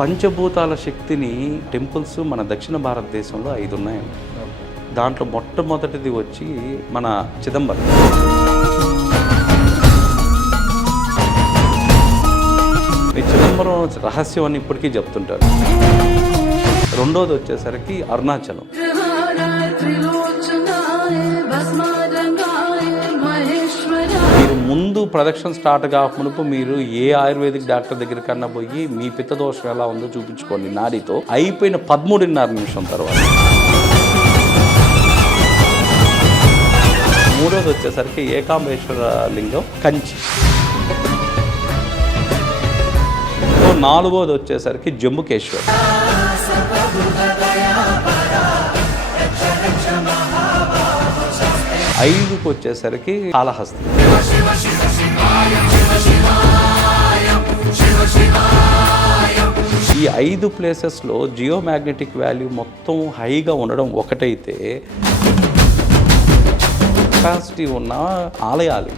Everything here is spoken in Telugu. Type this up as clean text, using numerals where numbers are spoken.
పంచభూతాల శక్తిని టెంపుల్స్ మన దక్షిణ భారతదేశంలో 5 ఉన్నాయండి. దాంట్లో మొట్టమొదటిది వచ్చి మన చిదంబరం. ఈ చిదంబరం రహస్యం అని ఇప్పటికీ చెప్తుంటారు. రెండోది వచ్చేసరికి అరుణాచలం. మీరు ముందు ప్రొడక్షన్ స్టార్ట్ కాకమునుపు మీరు ఏ ఆయుర్వేదిక్ డాక్టర్ దగ్గరికన్నా పోయి మీ పిత్తదోషం ఎలా ఉందో చూపించుకోండి నాడితో. అయిపోయిన 13.5 నిమిషం తర్వాత మూడోది వచ్చేసరికి ఏకాంబేశ్వర లింగం కంచి. నాలుగోది వచ్చేసరికి జంబుకేశ్వర్. ఐదుకి వచ్చేసరికి కాళహస్తి. ఈ 5 ప్లేసెస్లో జియోమాగ్నెటిక్ వాల్యూ మొత్తం హైగా ఉండడం ఒకటైతే కెపాసిటీ ఉన్న ఆలయాలు